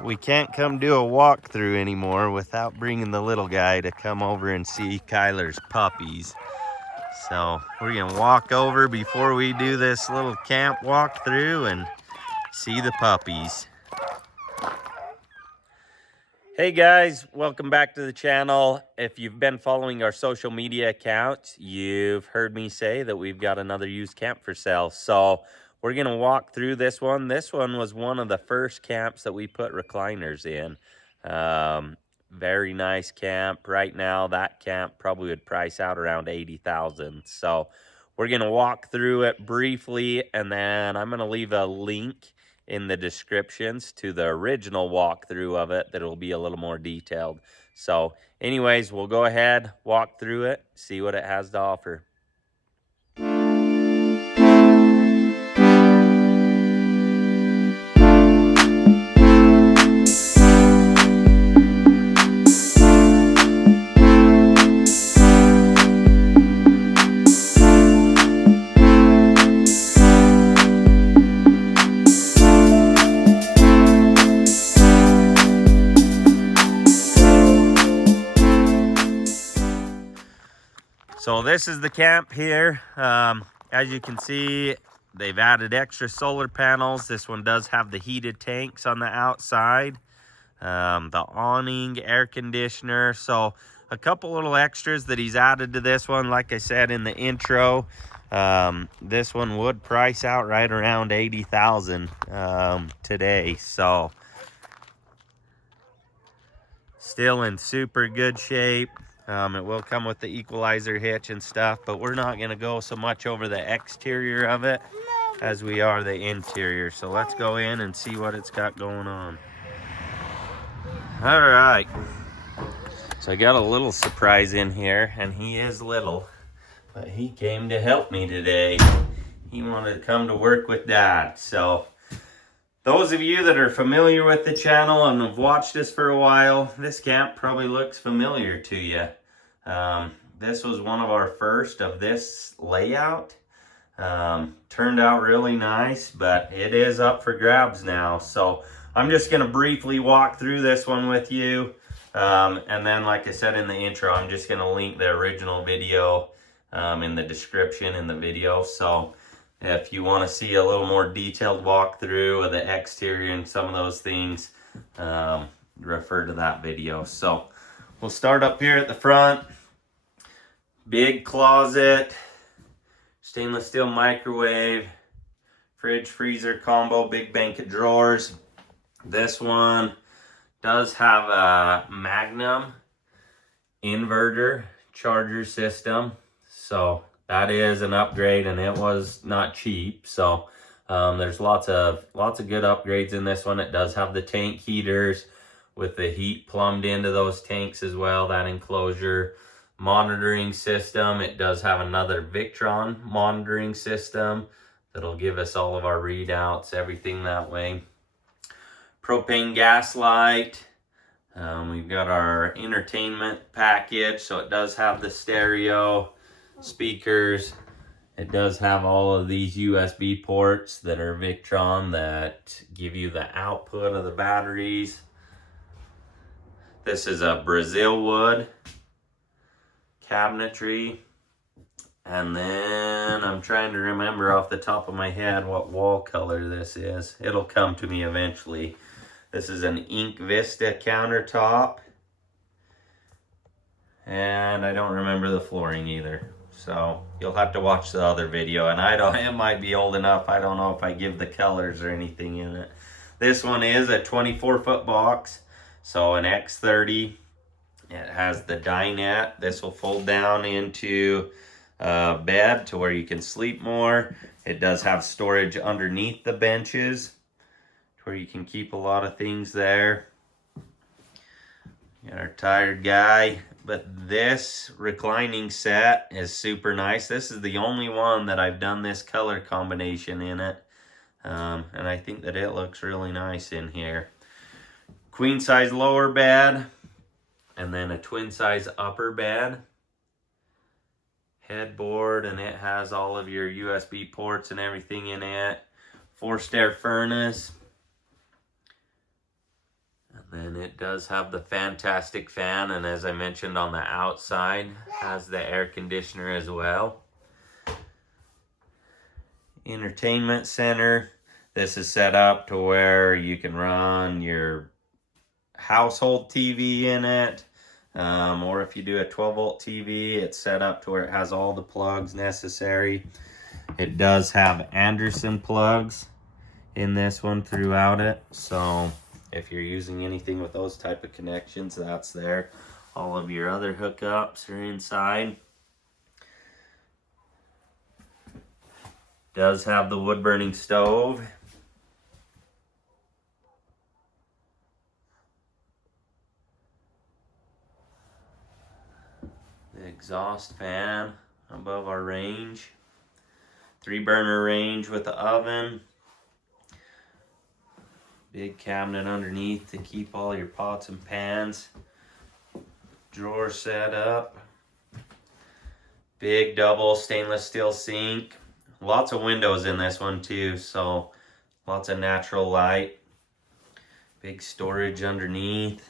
we can't come do a walkthrough anymore without bringing the little guy to come over and see Kyler's puppies. So we're gonna walk over before we do this little camp walkthrough and see the puppies. Hey guys, welcome back to the channel. If you've been following our social media accounts, you've heard me say that we've got another used camp for sale. So we're gonna walk through this one. This one was one of the first camps that we put recliners in. Very nice camp. Right now, that camp probably would price out around $80,000. So we're gonna walk through it briefly, and then I'm gonna leave a link in the descriptions to the original walkthrough of it that'll be a little more detailed. So anyways, we'll go ahead, walk through it, see what it has to offer. So this is the camp here. As you can see, they've added extra solar panels. This one does have the heated tanks on the outside, the awning, air conditioner. So a couple little extras that he's added to this one. Like I said in the intro, this one would price out right around $80,000 today. So still in super good shape. It will come with the equalizer hitch and stuff, but we're not going to go so much over the exterior of it as we are the interior. So let's go in and see what it's got going on. All right. So I got a little surprise in here, and he is little, but he came to help me today. He wanted to come to work with Dad. So those of you that are familiar with the channel and have watched us for a while, this camp probably looks familiar to you. This was one of our first of this layout. Turned out really nice, but it is up for grabs now. So I'm just going to briefly walk through this one with you. And then, like I said in the intro, I'm just going to link the original video in the description in the video. So if you want to see a little more detailed walkthrough of the exterior and some of those things, refer to that video. So we'll start up here at the front. Big closet, stainless steel microwave, fridge freezer combo, big bank of drawers. This one does have a Magnum inverter charger system. So that is an upgrade, and it was not cheap. So there's lots of good upgrades in this one. It does have the tank heaters with the heat plumbed into those tanks as well, that enclosure. Monitoring system. It does have another Victron monitoring system that'll give us all of our readouts, everything that way. Propane gas light. We've got our entertainment package, so it does have the stereo, speakers. It does have all of these USB ports that are Victron that give you the output of the batteries. This is a Brazil wood cabinetry. And then I'm trying to remember off the top of my head what wall color this is. It'll come to me eventually. This is an Ink Vista countertop. And I don't remember the flooring either. So you'll have to watch the other video. And it might be old enough. I don't know if I give the colors or anything in it. This one is a 24-foot box. So an X30. It has the dinette. This will fold down into a bed to where you can sleep more. It does have storage underneath the benches to where you can keep a lot of things there. Got our tired guy. But this reclining set is super nice. This is the only one that I've done this color combination in it. And I think that it looks really nice in here. Queen size lower bed. And then a twin size upper bed. Headboard, and it has all of your USB ports and everything in it. Forced air furnace. Then it does have the fantastic fan, and as I mentioned on the outside, has the air conditioner as well. Entertainment center. This is set up to where you can run your household TV in it. Or if you do a 12-volt TV, it's set up to where it has all the plugs necessary. It does have Anderson plugs in this one throughout it. So if you're using anything with those type of connections, that's there. All of your other hookups are inside. Does have the wood burning stove. The exhaust fan above our range. 3-burner range with the oven. Big cabinet underneath to keep all your pots and pans. Drawer set up. Big double stainless steel sink. Lots of windows in this one too, so lots of natural light. Big storage underneath.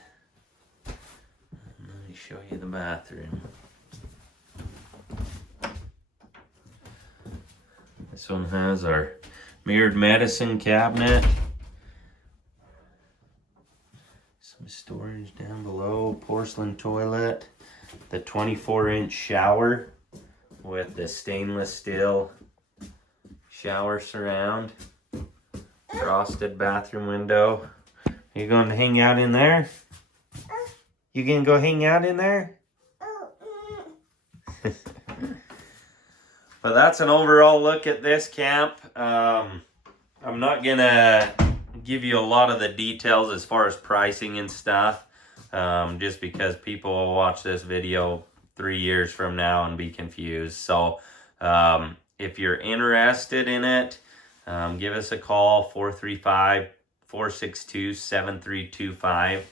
Let me show you the bathroom. This one has our mirrored medicine cabinet. Some storage down below, porcelain toilet, the 24-inch shower with the stainless steel shower surround, frosted bathroom window. You going to hang out in there? You gonna go hang out in there? But that's an overall look at this camp. I'm not gonna give you a lot of the details as far as pricing and stuff, just because people will watch this video 3 years from now and be confused. So if you're interested in it, give us a call, 435-462-7325.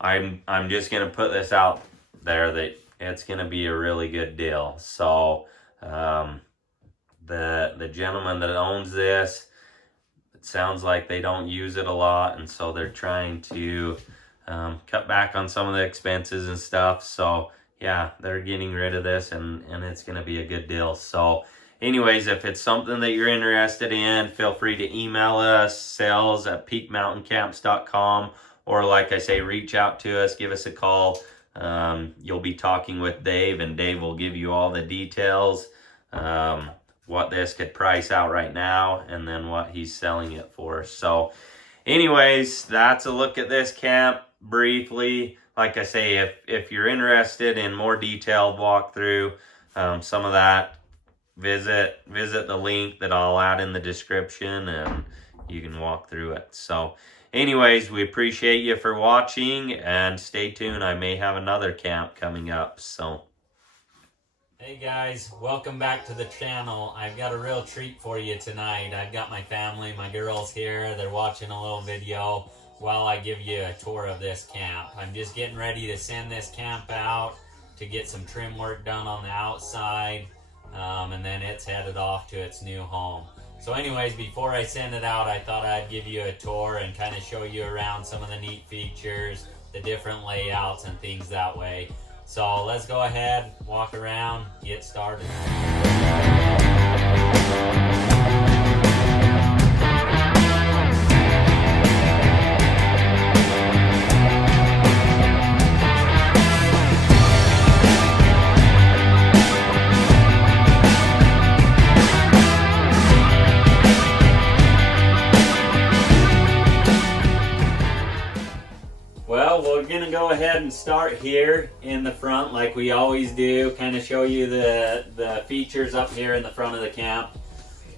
I'm just gonna put this out there that it's gonna be a really good deal. So the gentleman that owns this, it sounds like they don't use it a lot, and so they're trying to cut back on some of the expenses and stuff. So yeah, they're getting rid of this, and it's gonna be a good deal. So anyways, if it's something that you're interested in, feel free to email us, sales@peakmountaincamps.com, or like I say, reach out to us, give us a call. You'll be talking with Dave, and Dave will give you all the details, what this could price out right now, and then what he's selling it for. So anyways, that's a look at this camp briefly. Like I say, if you're interested in more detailed walkthrough, some of that, visit the link that I'll add in the description, and you can walk through it. So anyways, we appreciate you for watching, and stay tuned. I may have another camp coming up. So hey guys, welcome back to the channel. I've got a real treat for you tonight. I've got my family, my girls here. They're watching a little video while I give you a tour of this camp. I'm just getting ready to send this camp out to get some trim work done on the outside. And then it's headed off to its new home. So anyways, before I send it out, I thought I'd give you a tour and kind of show you around some of the neat features, the different layouts and things that way. So let's go ahead, walk around, get started. We're gonna go ahead and start here in the front like we always do, kind of show you the features up here in the front of the camp.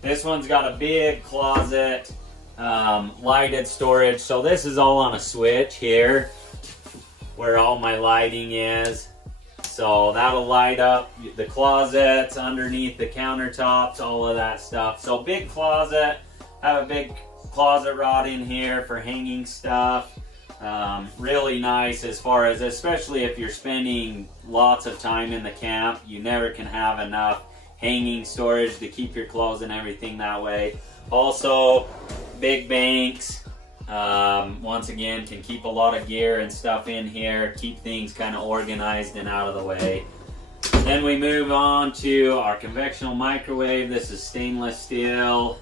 This one's got a big closet, lighted storage. So this is all on a switch here where all my lighting is. So that'll light up the closets, underneath the countertops, all of that stuff. So big closet, have a big closet rod in here for hanging stuff. Really nice as far as, especially if you're spending lots of time in the camp, you never can have enough hanging storage to keep your clothes and everything that way. Also, big banks, Once again, can keep a lot of gear and stuff in here, keep things kind of organized and out of the way. Then we move on to our conventional microwave. This is stainless steel.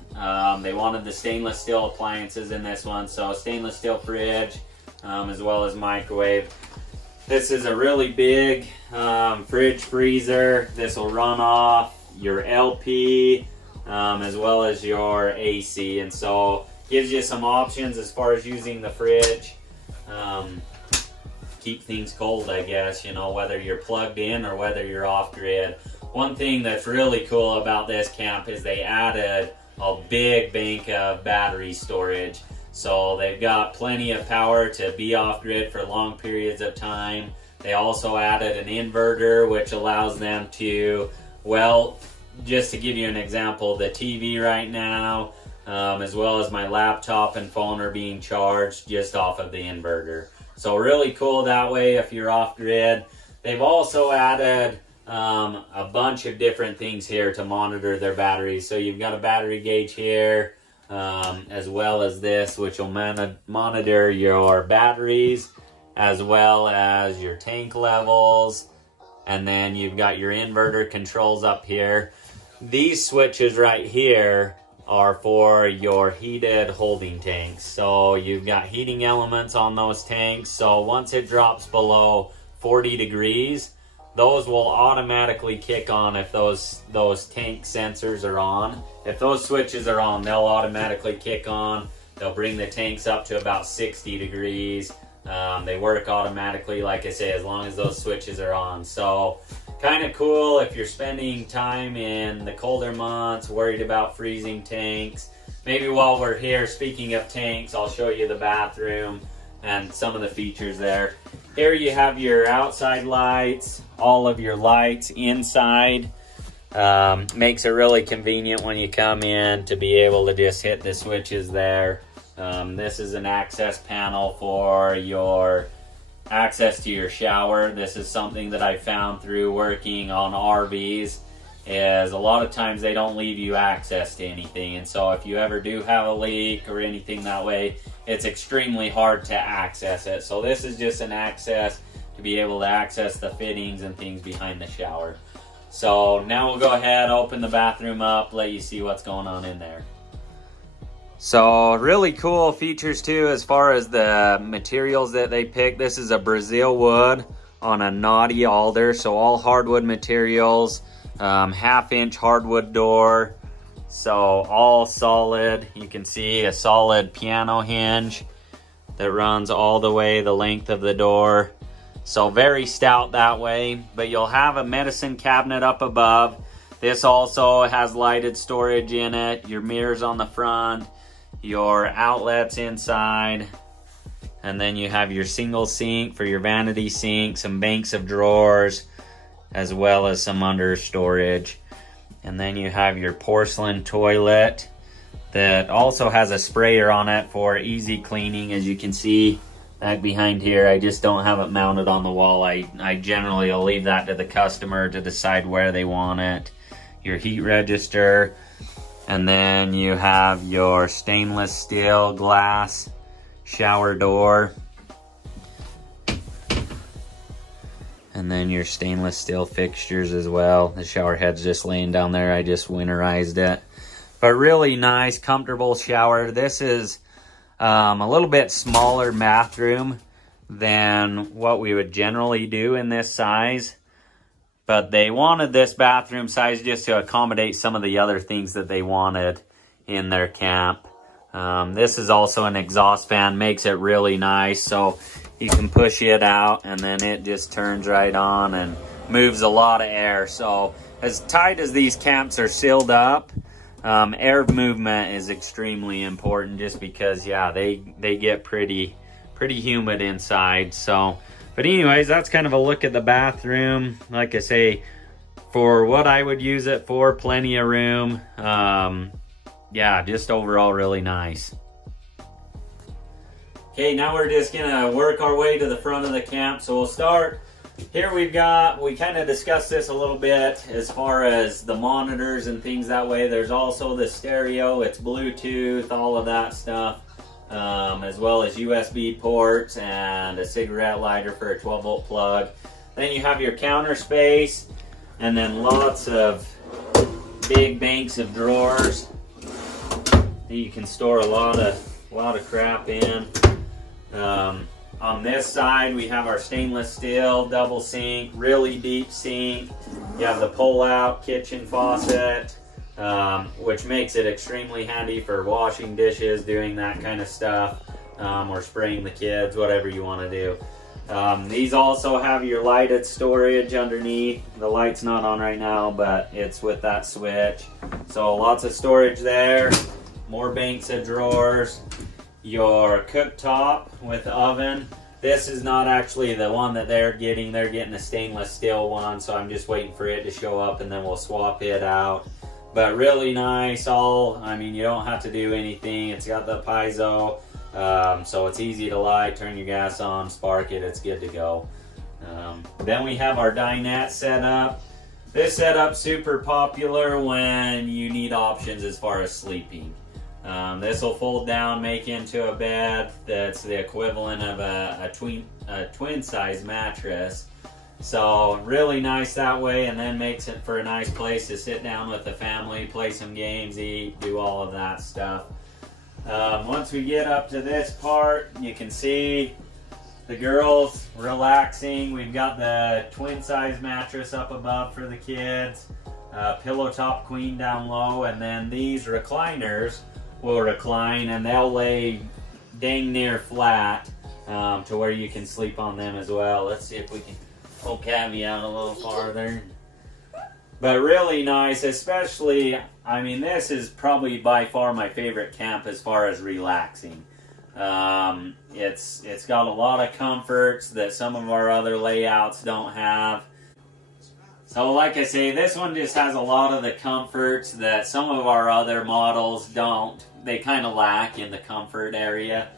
They wanted the stainless steel appliances in this one, so stainless steel fridge, as well as microwave. This is a really big fridge freezer. This will run off your LP as well as your AC, and so gives you some options as far as using the fridge. Keep things cold, I guess, you know, whether you're plugged in or whether you're off grid. One thing that's really cool about this camp is they added a big bank of battery storage. So they've got plenty of power to be off grid for long periods of time. They also added an inverter, which allows them to, well, just to give you an example, the TV right now, as well as my laptop and phone are being charged just off of the inverter. So really cool that way if you're off grid. They've also added a bunch of different things here to monitor their batteries. So you've got a battery gauge here, as well as this, which will monitor your batteries as well as your tank levels. And then you've got your inverter controls up here. These switches right here are for your heated holding tanks. So you've got heating elements on those tanks. So once it drops below 40 degrees, those will automatically kick on if those tank sensors are on. If those switches are on, they'll automatically kick on. They'll bring the tanks up to about 60 degrees. They work automatically, like I say, as long as those switches are on. So kind of cool if you're spending time in the colder months, worried about freezing tanks. Maybe while we're here, speaking of tanks, I'll show you the bathroom and some of the features there. Here you have your outside lights, all of your lights inside. Makes it really convenient when you come in to be able to just hit the switches there. This is an access panel for your access to your shower. This is something that I found through working on RVs, is a lot of times they don't leave you access to anything, and so if you ever do have a leak or anything that way, it's extremely hard to access it. So this is just an access to be able to access the fittings and things behind the shower. So now we'll go ahead, open the bathroom up, let you see what's going on in there. So really cool features too as far as the materials that they pick. This is a Brazil wood on a knotty alder, so all hardwood materials, 1/2-inch hardwood door, so all solid. You can see a solid piano hinge that runs all the way the length of the door. So very stout that way, but you'll have a medicine cabinet up above. This also has lighted storage in it, your mirrors on the front, your outlets inside, and then you have your single sink for your vanity sink, some banks of drawers, as well as some under storage. And then you have your porcelain toilet that also has a sprayer on it for easy cleaning. As you can see back behind here, I just don't have it mounted on the wall. I generally will leave that to the customer to decide where they want it. Your heat register. And then you have your stainless steel glass shower door. And then your stainless steel fixtures as well. The shower head's just laying down there. I just winterized it. But really nice, comfortable shower. This is a little bit smaller bathroom than what we would generally do in this size. But they wanted this bathroom size just to accommodate some of the other things that they wanted in their camp. This is also an exhaust fan, makes it really nice. So you can push it out and then it just turns right on and moves a lot of air. So as tight as these camps are sealed up, air movement is extremely important just because, yeah, they get pretty humid inside. So, but anyways, that's kind of a look at the bathroom. Like I say, for what I would use it for, plenty of room. Yeah, just overall really nice. Okay, now we're just gonna work our way to the front of the camp. So we'll start here. We kind of discussed this a little bit as far as the monitors and things that way. There's also the stereo, it's Bluetooth, all of that stuff. as well as USB ports and a cigarette lighter for a 12-volt plug. Then you have your counter space, and then lots of big banks of drawers that you can store a lot of crap in. On this side, we have our stainless steel double sink, really deep sink. You have the pull-out kitchen faucet, which makes it extremely handy for washing dishes, doing that kind of stuff, or spraying the kids, whatever you want to do. These also have your lighted storage underneath. The light's not on right now, but it's with that switch. So lots of storage there. More banks of drawers. Your cooktop with the oven. This is not actually the one that they're getting. They're getting a stainless steel one, so I'm just waiting for it to show up and then we'll swap it out. But really nice. I mean, you don't have to do anything. It's got the piezo, so it's easy to light. Turn your gas on, spark it, it's good to go. Then we have our dinette setup. This setup's super popular when you need options as far as sleeping. This will fold down, make into a bed that's the equivalent of a twin size mattress. So really nice that way, and then makes it for a nice place to sit down with the family, play some games, eat, do all of that stuff. Once we get up to this part, you can see the girls relaxing. We've got the twin size mattress up above for the kids, pillow top queen down low, and then these recliners will recline and they'll lay dang near flat, to where you can sleep on them as well. Let's see if we can pull Cavi out a little farther. But really nice, especially, I mean, this is probably by far my favorite camp as far as relaxing. It's got a lot of comforts that some of our other layouts don't have. So like I say, this one just has a lot of the comforts that some of our other models don't. They kind of lack in the comfort area.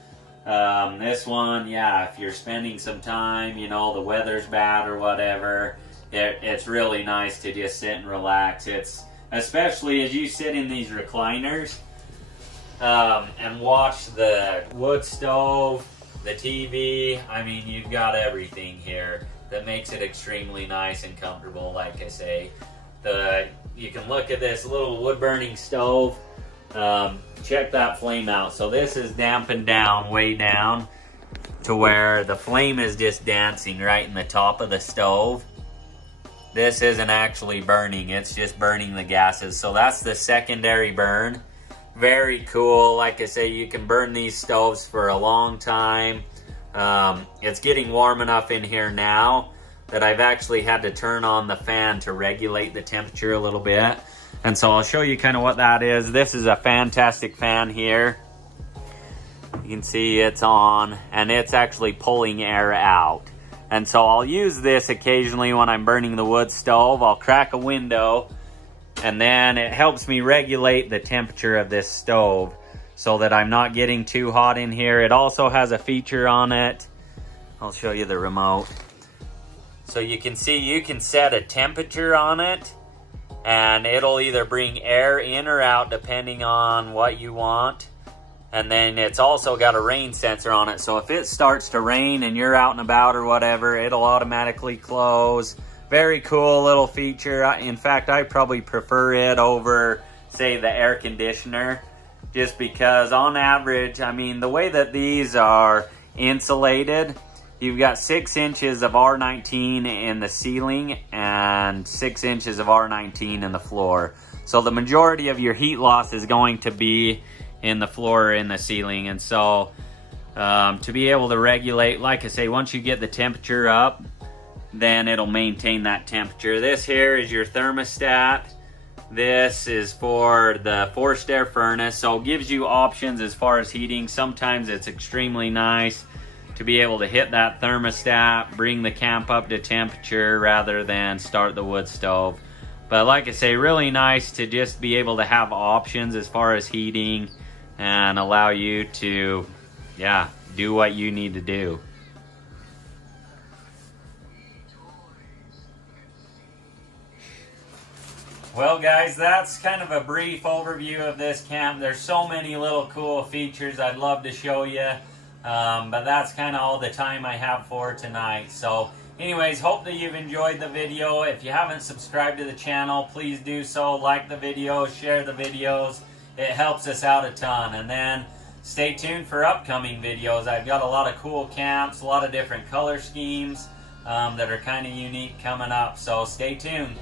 This one, yeah, if you're spending some time, you know, the weather's bad or whatever, it's really nice to just sit and relax. It's especially as you sit in these recliners and watch the wood stove, the TV. I mean, you've got everything here that makes it extremely nice and comfortable. Like I say, you can look at this little wood burning stove. Check that flame out. So this is dampened down, way down, to where the flame is just dancing right in the top of the stove. This isn't actually burning, it's just burning the gases. So that's the secondary burn. Very cool. Like I say, you can burn these stoves for a long time. It's getting warm enough in here now that I've actually had to turn on the fan to regulate the temperature a little bit. And so I'll show you kind of what that is. This is a fantastic fan here. You can see it's on, and it's actually pulling air out. And so I'll use this occasionally when I'm burning the wood stove. I'll crack a window, and then it helps me regulate the temperature of this stove so that I'm not getting too hot in here. It also has a feature on it. I'll show you the remote. So you can see you can set a temperature on it, and it'll either bring air in or out depending on what you want. And then it's also got a rain sensor on it, so if it starts to rain and you're out and about or whatever, it'll automatically close. Very cool little feature. In fact, I probably prefer it over, say, the air conditioner, just because on average, I mean, the way that these are insulated, you've got 6 inches of R19 in the ceiling and 6 inches of R19 in the floor. So the majority of your heat loss is going to be in the floor or in the ceiling. And so to be able to regulate, like I say, once you get the temperature up, then it'll maintain that temperature. This here is your thermostat. This is for the forced air furnace, so it gives you options as far as heating. Sometimes it's extremely nice to be able to hit that thermostat, bring the camp up to temperature rather than start the wood stove. But like I say, really nice to just be able to have options as far as heating and allow you to, yeah, do what you need to do. Well guys, that's kind of a brief overview of this camp. There's so many little cool features I'd love to show you, but that's kind of all the time I have for tonight. So anyways, hope that you've enjoyed the video. If you haven't subscribed to the channel, please do so. Like the video, share the videos. It helps us out a ton. And then stay tuned for upcoming videos. I've got a lot of cool camps, a lot of different color schemes that are kind of unique coming up. So stay tuned.